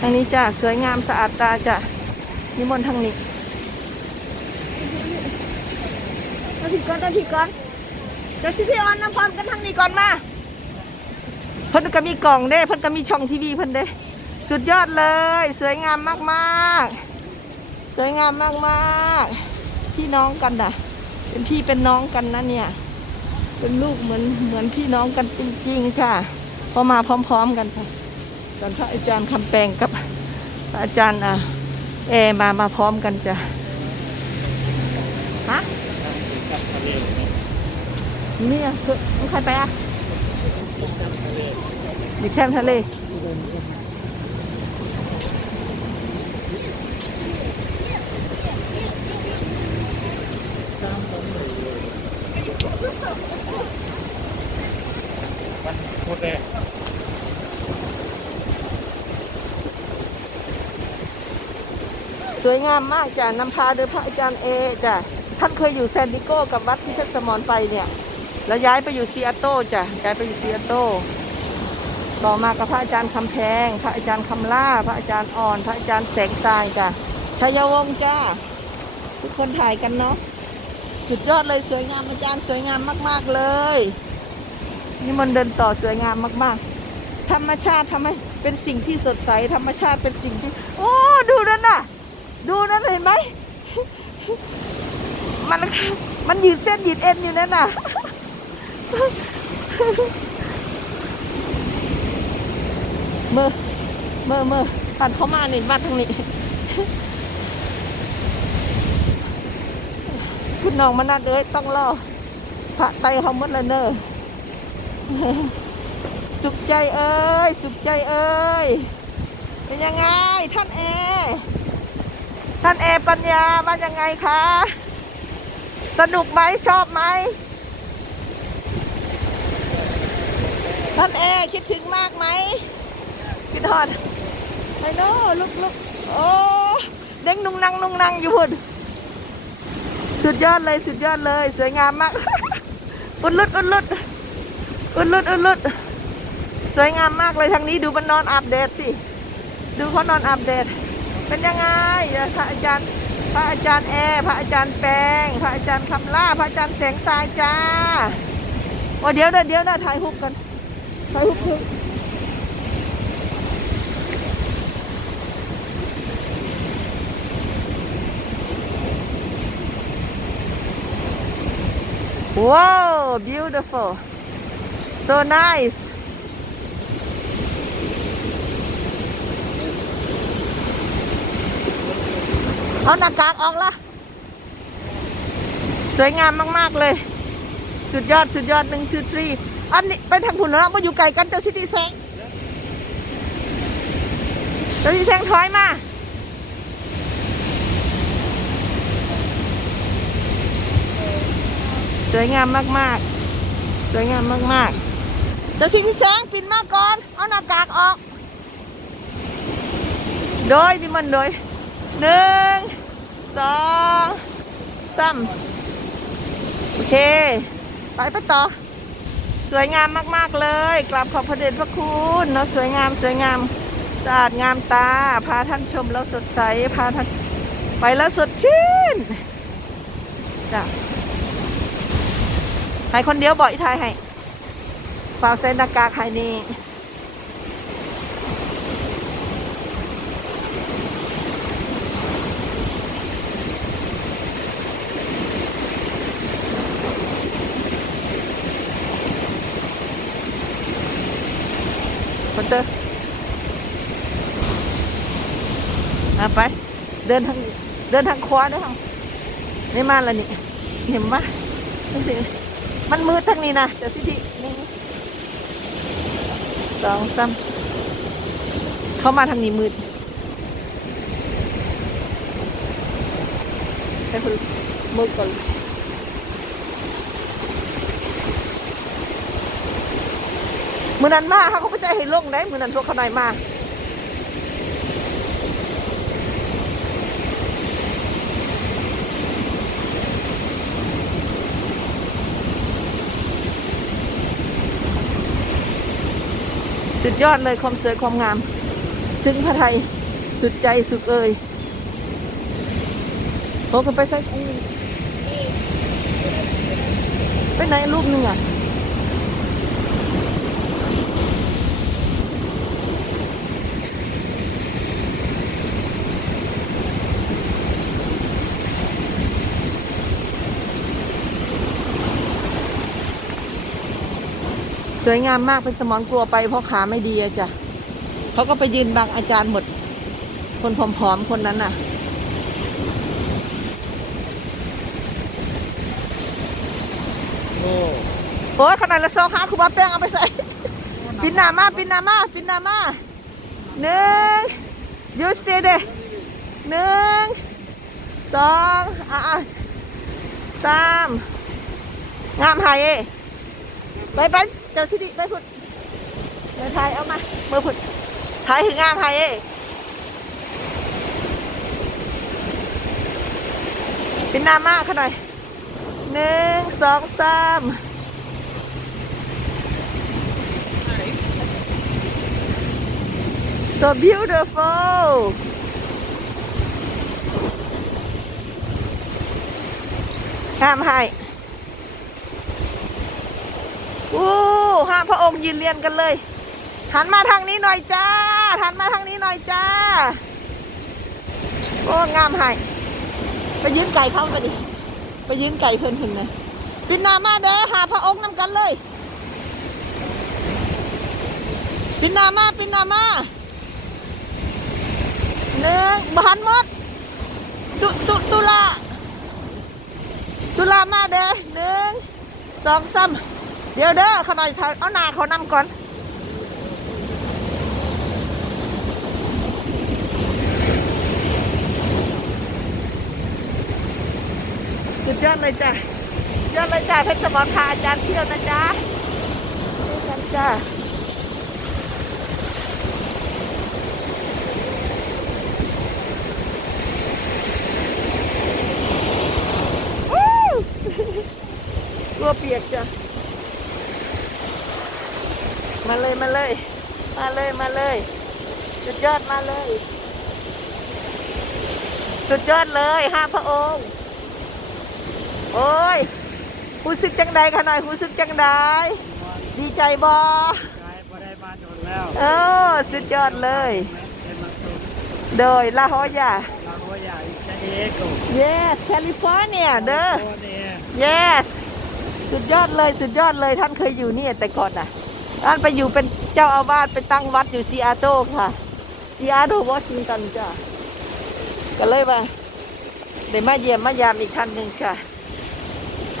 ทางนี้จ้ะสวยงามสะอาดตาจ้ะนิมนต์ทางนี้มาผิดก่อนมาผิดก่อนเดี๋ยวพี่ออนน้ำพร้อมกันทางนี้ก่อนมาเพิ่นก็มีกล่องเด้เพิ่นก็มีช่องทีวีเพิ่นเด้สุดยอดเลย สวยงามมากๆ สวยงามมากๆพี่น้องกันน่ะเป็นพี่เป็นน้องกันนะเนี่ย เป็นลูกเหมือนเหมือนพี่น้องกันจริงๆค่ะพอมาพร้อม ๆ กันค่ะตอนพระอาจารย์คำแปลงกับพระอาจารย์อะแอมามาพร้อมกันจ้ะฮะนี่อะคือมึงใครไปอะอยู่แคมทะเล หมดเลยสวยงามมากจ้ะนำพาโดยพระอาจารย์เอจ้ะท่านเคยอยู่แซนดิโก้กับวัดที่ท่านสมรไปเนี่ย แล้วย้ายไปอยู่ซีแอตโตจ้ะย้ายไปอยู่ซีแอตโตต่อมากับพระอาจารย์คำแพง พระอาจารย์คำล่า พระอาจารย์อ่อน พระอาจารย์แสงทรายจ้ะชัยวงศ์จ้า ทุกคนถ่ายกันเนาะ สุดยอดเลยสวยงามอาจารย์สวยงามมาก ๆเลย นี่มันเดินต่อสวยงามมาก ๆ ธรรมชาติทำให้เป็นสิ่งที่สดใสธรรมชาติเป็นสิ่งที่ โอ้ดูนั่นน่ะ ดูนั่นเห็นไหมมันมันหยืดเส้นหยืดเอ็นอยู่นั่นน่ะเมื่อเมื่อเมื่อผ่านเข้ามานี่มาทางนี้ คุณน้องมานัดเลยต้องรอพระไตเขาหมดแล้วเนอสุขใจเอ้ย สุขใจเอ้ย เป็นยังไง ท่านเอ ท่านเอปัญญาว่ายังไงคะ สนุกไหมชอบไหม ท่านเอคิดถึงมากไหมคิดทอดไอ้โน่ลุกลุกโอ้ เด้งนุ่งนังนุ่งนังอยู่พุ่น สุดยอดเลยสุดยอดเลย สวยงามมาก อุดลุดอุดลุดอุดลุดอุดลุดสวยงามมากเลยทางนี้ดูมันนอนอาบแดดสิ ดูเขานอนอาบแดดเป็นยังไงพระอาจารย์ พระอาจารย์แอร์พระอาจารย์แปงพระอาจารย์คำล่า พระอาจารย์แสงทรายจ้าโอ้เดี๋ยวเดี๋ยวเดี๋ยวนะถ่ายหุบกันถ่ายหุบคือ ว้าว beautiful so nice เอาหน้ากากออกละสวยงามมาก ๆ เลย สุดยอด สุดยอดหนึ่ง two three อันนี้ไปทางผุนแล้วมาอยู่ไกลกันเจ้าสิติแสงเจ้าสิติแสงถอยมา สวยงามมากๆ สวยงามมากๆเจ้าสิติแสงปิดมาก่อน เอาหน้ากากออก โดยดิมันโดยหนึ่งสองสามโอเค ไปไปต่อ สวยงามมากๆเลยกราบขอบพระเดชพระคุณเนาะสวยงามสวยงามสะอาดงามตา พาท่านชมแล้วสดใส พาท่านไปแล้วสดชื่นจ้ะ ให้คนเดียวบอกอีทายให้ฝากใส่หน้ากากให้นี่คนเตอร์อะไป เดินทาง เดินทางขวาด้อทางไม่มาแล้วนี่ เห็นไหมมันสิ มันมืดทางนี้นะเดี๋ยวสิทีนี่สองสามเข้ามาทางนี้มืดให้คุณมืดก่อนมือนั้นมาเขาก็ไม่ใจให้ลงได้มือนั้นพวกเขาหน่อยมา สุดยอดเลยความสวยความงาม ซึ้งพระไทยสุดใจสุดเอ่ยโอ้กันไปใส่อันนี้ไปไหนรูปหนึ่งอะ วยงามมากเป็นสมอนกลัวไปเพราะขาไม่ดีอะจ้ะเขาก็ไปยืนบังอาจารย์หมด คนผอมๆคนนั้นน่ะ โอ้โอ้ยขนาดละซองหาคุณบ้าแป้งเอาไปใส่ ปินหนามาปินหนามาปินหนามาหนึ่งยูสเตเดหนึ่งสองอะอะสามงามหายเอไปไปเจ้าสิริไปพุดเมื่อไทยเอามาเมื่อพุดไทยคืองามหายเอปินหนามาเขาหน่อยหนึ่งสองสาม so beautiful ห้ามให้วู้ ห้าพระองค์ยืนเรียนกันเลยหันมาทางนี้หน่อยจ้าหันมาทางนี้หน่อยจ้า โอ้งามให้ไปยืนไก่เข้าไปดิไปยืนไก่เพิ่นเพิ่นนะปินนามาเด้อหาพระองค์นำกันเลย ปินนามาปินนามาหนึ่งบหันมดตุตุตุลาตุลามาเด้อหนึ่งสองสาม ดี๋ยวเด้อเขาหน่อยเอาหนาเขานำก่อนสุดยอดเลยจ้ะสุดยอดเลยจ้ะเพชรสมรพาอาจารย์เที่ยวนะจ๊ะด้วยกันจ้ะกลัวเปียกจ้ะ มาเลยมาเลย มาเลยมาเลย สุดยอดมาเลย สุดยอดเลยห้าพระองค์ โอ้ยรู้สึกจังใดคะหน่อยรู้สึกจังใดดีใจบอยายพอได้มาโดนแล้วเออสุดยอดเลยเป็นมาสุดโดยลาฮอยาลาโฮยาอิสราเอลกู yes California เด้อโเนี่ย yes สุดยอดเลยสุดยอดเลยท่านเคยอยู่นี่แต่ก่อนน่ะ ท่านไปอยู่เป็นเจ้าอาวาสไปตั้งวัดอยู่ซีอตเทิลค่ะซีอตเทิลวอชิงตันจ้ะก็เลยว่าได้มาเยี่ยมมายามอีกท่านหนึ่งค่ะ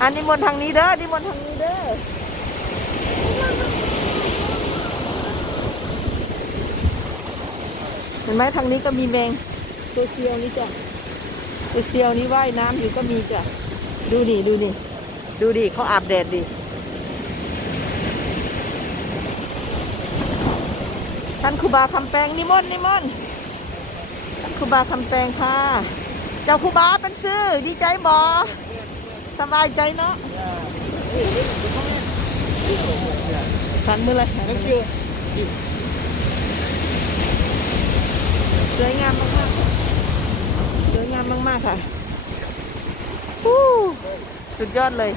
อันนิมนทางนี้เด้อนิมนทางนี้เด้อเห็นไหมทางนี้ก็มีแมงตัวเซียวนี่จ้ะตัวเซียวนี่ว่ายน้ำอยู่ก็มีจ้ะดูนี่ดูนี่ดูดิเขาอาบแดดดิ ท่านครูบาคำแปลงนิมนต์นิมนต์ท่านครูบาคำแปลงค่ะ เจ้าครูบาเป็นซื้อดีใจบอสบายใจเนาะขันมือเลยขันมือเลยสวยงามมากๆสวยงามมากๆค่ะฮู้สุดยอดเลย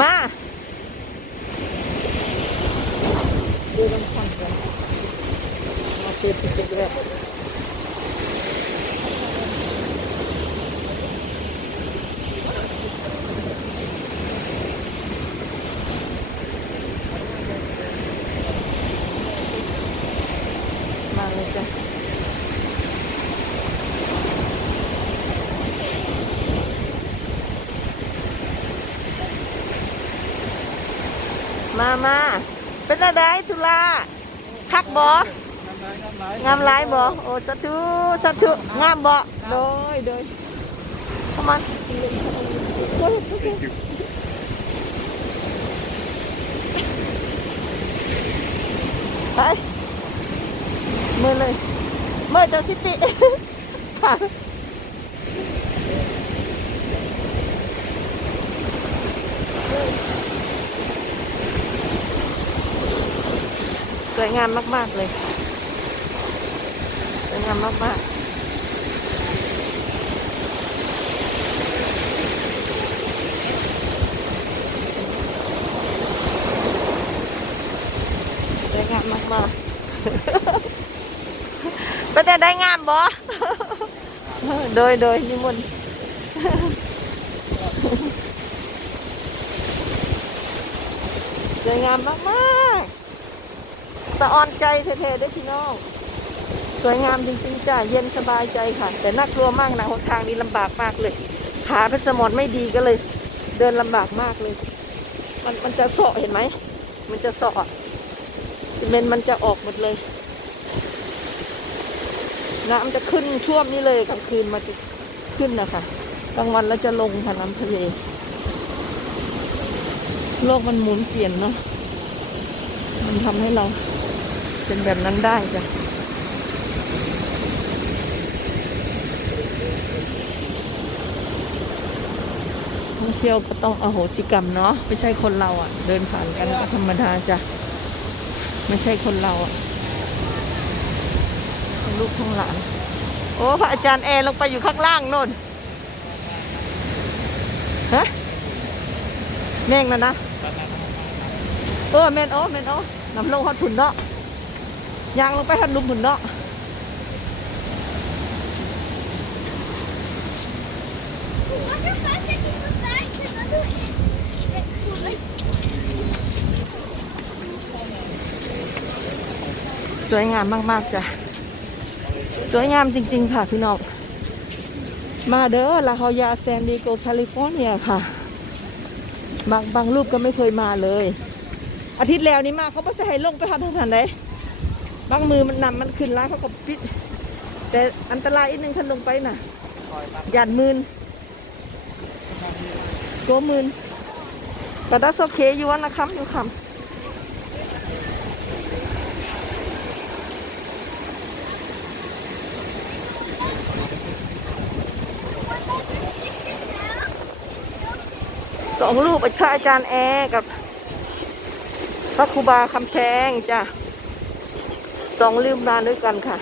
มาดูลำพังกัน มาเปิดติดๆแล้วมาเลยจ้ะมามาเป็นอะไรตุลาคักบอ งามหลายบ่โอ้สัตว์สัตว์งามบ่โดยโดยเข้ามาไปเมื่อเลยเมื่อเจ้าสิติสวยงามมาก ๆ เลย วยงามมากๆสวยงามมากๆเป็นแต่ได้งามบ่โดยโดยนิมนต์สวยงามมาก ๆ สะออนใจเท่ๆได้อพี่น้อง สวยงามจริงๆจ้ะเย็นสบายใจค่ะ แต่น่ากลัวมากนะหนทางนี้ลำบากมากเลย ขาเพชรสมรไม่ดีก็เลย เดินลำบากมากเลย มันมันจะเสาะเห็นไหมมันจะเสาะซีเมนต์มันจะออกหมดเลย น้ำจะขึ้นท่วมนี่เลยกลางคืนมาจะขึ้นนะคะกลางวันแล้วจะลงค่ะน้ำทะเลโลกมันหมุนเปลี่ยนเนาะมันทำให้เราเป็นแบบนั้นได้จ้ะ องเที่ยวก็ต้องอโหสิกรรมเนาะไม่ใช่คนเราอะ่ะ เดินผ่านกันก็ธรรมดาจ้ะไม่ใช่คนเราอะ่ะทั้งลูกทั้งหลานโอ้พระอาจารย์แอร์ลงไปอยู่ข้างล่างโน่นฮะแม่งนะนะเออแม่นโอ้แม่นโอ้นำลงฮอดผุนเนาะยางลงไปฮอดลุมผุนเนาะ สวยงามมากๆจ้ะ สวยงามจริง ๆ ค่ะพี่น้อง มาเด้อลาฮายาแซนดิโกแคลิฟอร์เนียค่ะ บางบางรูปก็ไม่เคยมาเลย อาทิตย์แล้วนี้มาเขาไม่ใส่ให้ลงไปทันทันไหนบางมือมันนำมันขึ้นแล้วเขาก็ปิด แต่อันตรายอีกนึงทันลงไปน่ะหยาดมืนโกมืนแต่ดัสโอเคอยู่วะนะครับอยู่คำ สองรูปพระอาจารย์แอร์กับพระครูบาคำแพงจ้ะสองลืมนาด้วยกันค่ะ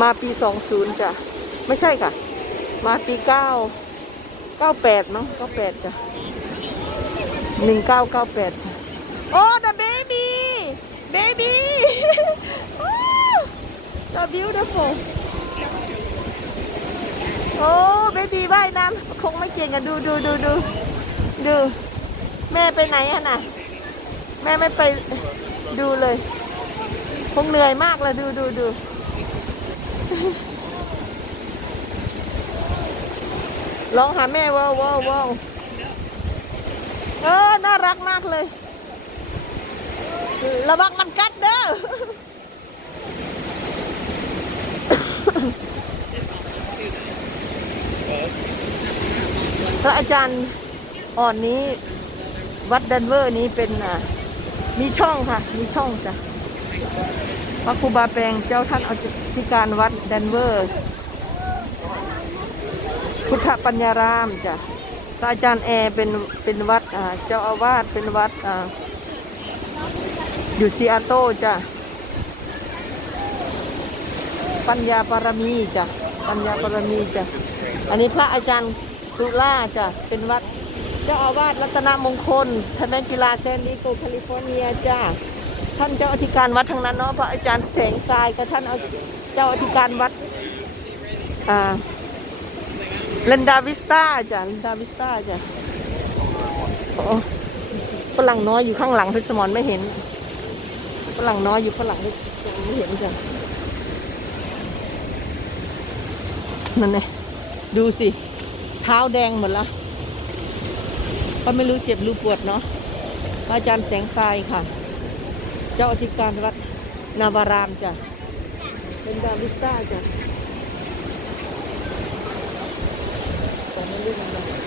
มาปีสองศูนย์จ้ะ ไม่ใช่ค่ะ มาปีเก้าเก้าแปดมั้งเก้าแปดจ้ะหนึ่งเก้าเก้าแปดโอ้ the baby baby so beautiful โอ้เบบีว่ายน้ำคงไม่เก่งอะดูดูดูดูดูแม่ไปไหนอะน่ะ แม่ไม่ไปดูเลย คงเหนื่อยมากเลยดูดูดูร้องหาแม่ว้าวว้าวว้าวเออน่ารักมากเลย ระวังมันกัดเด้อ พระอาจารย์อ่อนนี้วัดเดนเวอร์นี้เป็นอ่ามีช่องค่ะ มีช่องจ้ะพระครูบาแปลงเจ้าท่านเอาธิการวัดเดนเวอร์ พุทธปัญญารามจ้ะพระอาจารย์แอร์เป็นเป็นวัดอ่าเจ้าอาวาสเป็นวัดอ่าอยู่ซีอตโตจ้ะปัญญาปารมีจ้ะปัญญาปารมีจ้ะอันนี้พระอาจารย์ ตุล่าจ้ะเป็นวัดเจ้าอาวาสรัตนมงคลทนายกีฬาแซนดิโกแคลิฟอร์เนียจ้ะท่านเจ้าอธิการวัดทั้งนั้นเนาะพระอาจารย์แสงทรายกับท่านเจ้าอธิการวัดอ่าเลนดาวิสตาจ้ะเลนดาวิสตาจ้ะโอ้ฝรั่งน้อยอยู่ข้างหลังพชรสมรไม่เห็นฝรั่งน้อยอยู่ข้างหลังไม่เห็นจ้ะนั่นไงดูสิ ท้าแดงหมดละก็ไม่รู้เจ็บรู้ปวดเนาะอาจารย์แสงทรายค่ะ เจ้าอธิการวัดนาวารามจ้ะ เป็นดาวิต้าจ้ะแต่ไม่รู้มันอะไร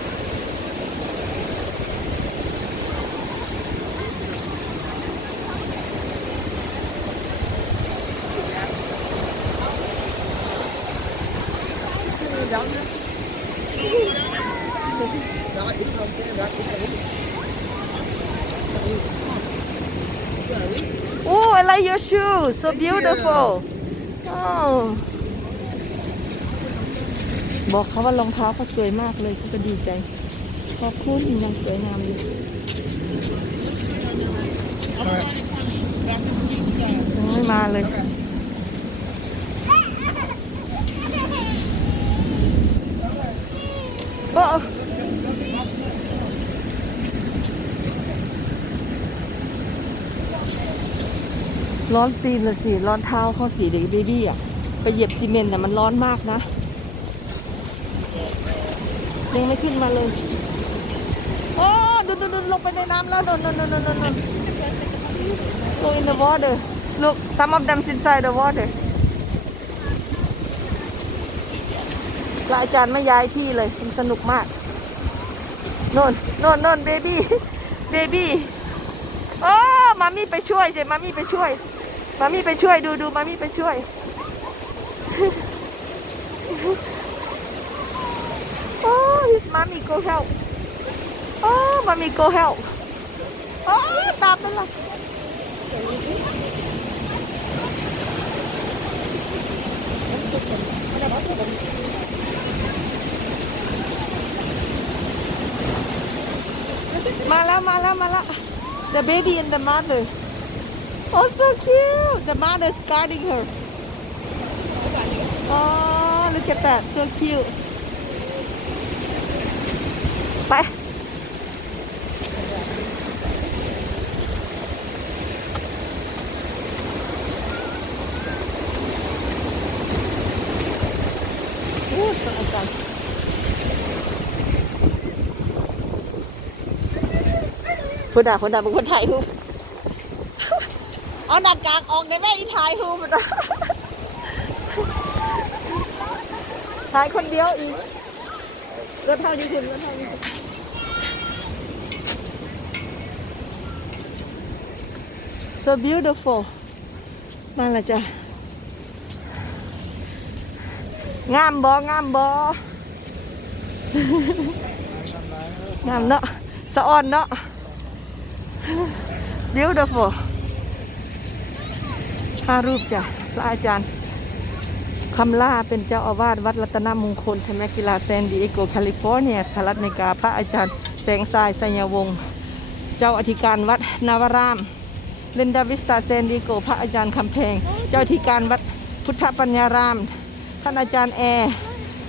Oh, I like your shoes. So beautiful. Oh. บอกเขาว่ารองเท้าเขาสวยมากเลยเขาก็ดีใจ ขอบคุณยังสวยงามอยู่ ไม่มาเลยโร้อนตีนเลยสิ ร้อนเท้าเขาสีเด็กเบบี้อะ ไปเหยียบซีเมนต์น่มันร้อนมากนะ ยังไม่ขึ้นมาเลย โอ้ดูดูดูลงไปในน้ำแล้วโดนโดนโดนโดนโดน Go in the water look some of them inside the water พระอาจารย์ไม่ย้ายที่เลยมันสนุกมากนนนนนนเบบี้เบบี้โอ้มามี่ไปช่วยเจมามี่ไปช่วย มามี่ไปช่วยดูดูมามี่ไปช่วยโอ้ his mommy go help โอ้มามี่ go help โอ้ตามนั่นละมาแล้วมาแล้วมาแล้ว the baby and the mother oh so cute the mother is guarding her oh look at that so cute ไปโอ้ยตายตายคนด่าคนด่า เอาหน้ากากออกได้ไหมอีถ่ายรูปนะถ่ายคนเดียวอีกรถเท่านี้คุณรถเท่านี้คุณ so beautiful มาละจ้ะ งามบ่งามบ่งามเนาะสะอ่อนเนาะ beautiful ห้ารูปจ้ะพระอาจารย์คำล่าเป็นเจ้าอาวาสวัดรัตนมงคลธรรมกีฬาแซนดิเอโกแคลิฟอร์เนียสหรัฐอเมริกาพระอาจารย์แสงทรายสัญวงศ์เจ้าอธิการวัดนาวรามเลนดาวิสตาเซนดิโกพระอาจารย์คำแพง เจ้าอธิการวัดพุทธปัญญาราม ท่านอาจารย์แอร์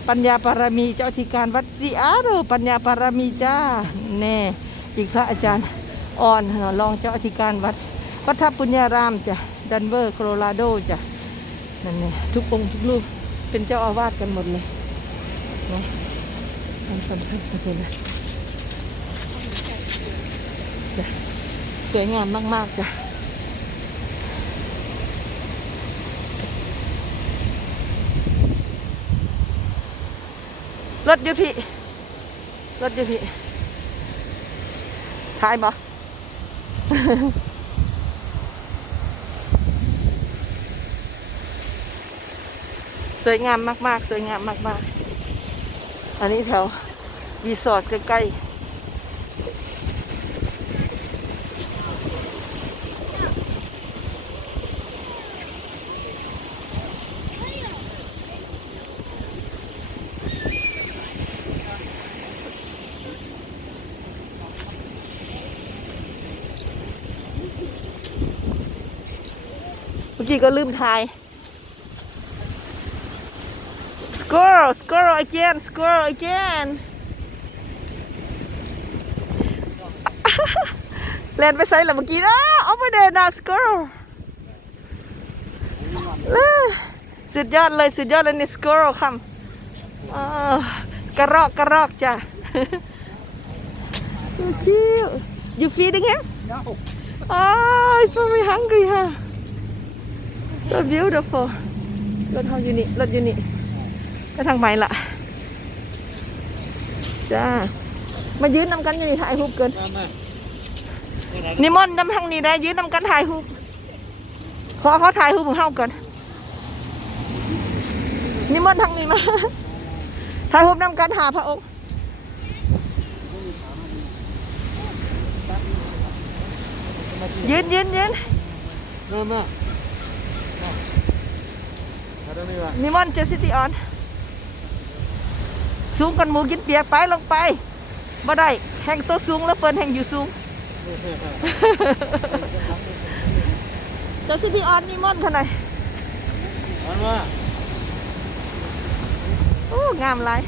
ปัญญาปารมีเจ้าอธิการวัดซีอาโรปัญญาปารมีจ้าแน่อีกพระอาจารย์อ่อนรองเจ้าอธิการวัดวัดทับปุญญารามจ้ะ ดันเวอร์โคโลราโดจ้ะนั่นแน่ทุกองค์ทุกรูปเป็นเจ้าอาวาสกันหมดเลยนะทำสำคัญเลยจ้ะสวยงามมากๆจ้ะรถอยู่พี่ รถอยู่พี่ถ่ายบ่ สวยงามมาก ๆ สวยงามมาก ๆ อันนี้แถวรีสอร์ทใกล้ ๆเมื่อกี้ก็ลืมถ่าย squirrel squirrel again squirrel again เล่นไปใส่ละเมื่อกี้นะ over there now squirrel เอ้ยสุดยอดเลยสุดยอดเลยนี่ squirrel คำเออกระรอกกระรอกจ้ะ so cute you feeding him No. oh he's very hungry huh so beautiful รถเฮาอยู่นี่รถอยู่นี่ ไปทางไหนล่ะ จ้า มายืนนำกันอยู่นี่ถ่ายรูปเกิน Mama. นิมนต์นำทางนี้ได้ยืนนำกันถ่ายรูปขอเขาถ่ายรูปของเฮาก่อนนิมนต์ทางนี้มาถ่ายรูปนำกันหาพระองค์ยืนยืนยืน Mama. Ada nih, Pak. นิมอนเจสิติออน สูงกันหมูกินเปียกไปลงไปบ่ได้แห่งตัวสูงแล้วเปิ้นแห่งอยู่สูงเจสิติออนนิมอนขนาด Mama. โอ้งามหลาย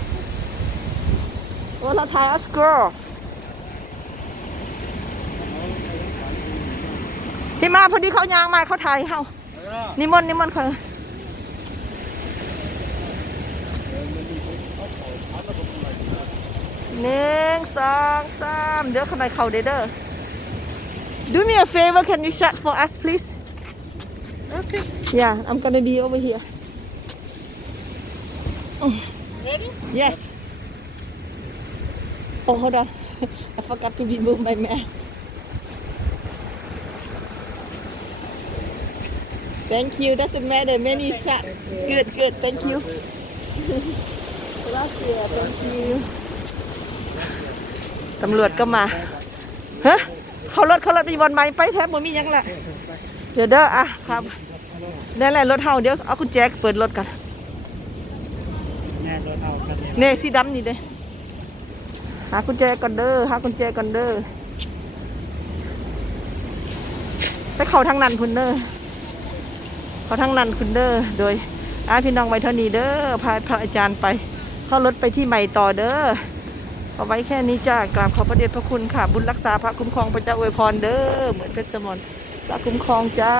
โอ้เราถ่ายอัสกอร์ที่มาพอดีเขายางมาเขาถ่ายให้เฮา Ayo. นิมนต์นิมนต์เขา หนึ่งสองสามเดี๋ยวข้างในเขาเด้อเด้อ Do me a favor can you shut for us please Okay. Yeah I'm gonna be over here Ready? Yes Oh hold on I forgot to remove my mask Thank you doesn't matter many shot Good good thank you Gracias thank you ตำรวจก็มาฮะเขารถเขารถมีบอลไม้ไปแทบบ่มีหยังแหละเดี๋ยวเด้ออะครับนั่นแหละรถเฮาเดี๋ยวเอากุญแจเปิดรถกัน Nè, rồi nào cần เน่สีดำนี่เด้หากุญแจก่อนเด้อหากุญแจก่อนเด้อไปเข้าทางนั้นคุณเด้อเข้าทางนั้นคุณเด้อโดยอาพี่น้องไว้เท่านี้เด้อพาพระอาจารย์ไป เข้ารถไปที่ใหม่ต่อเด้อเอาไว้แค่นี้จ้ากราบขอพระเดชพระคุณค่ะ บุญรักษาพระคุ้มครองพระเจ้าอวยพรเด้อเหมือนเพชรสมรพระคุ้มครองจ้า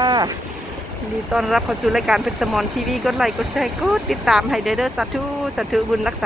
ดีต้อนรับเข้าสู่รายการเพชรสมรทีวีกดไลค์กดแชร์กดติดตามให้เด้อเด้อสาธุสาธุบุญรักษา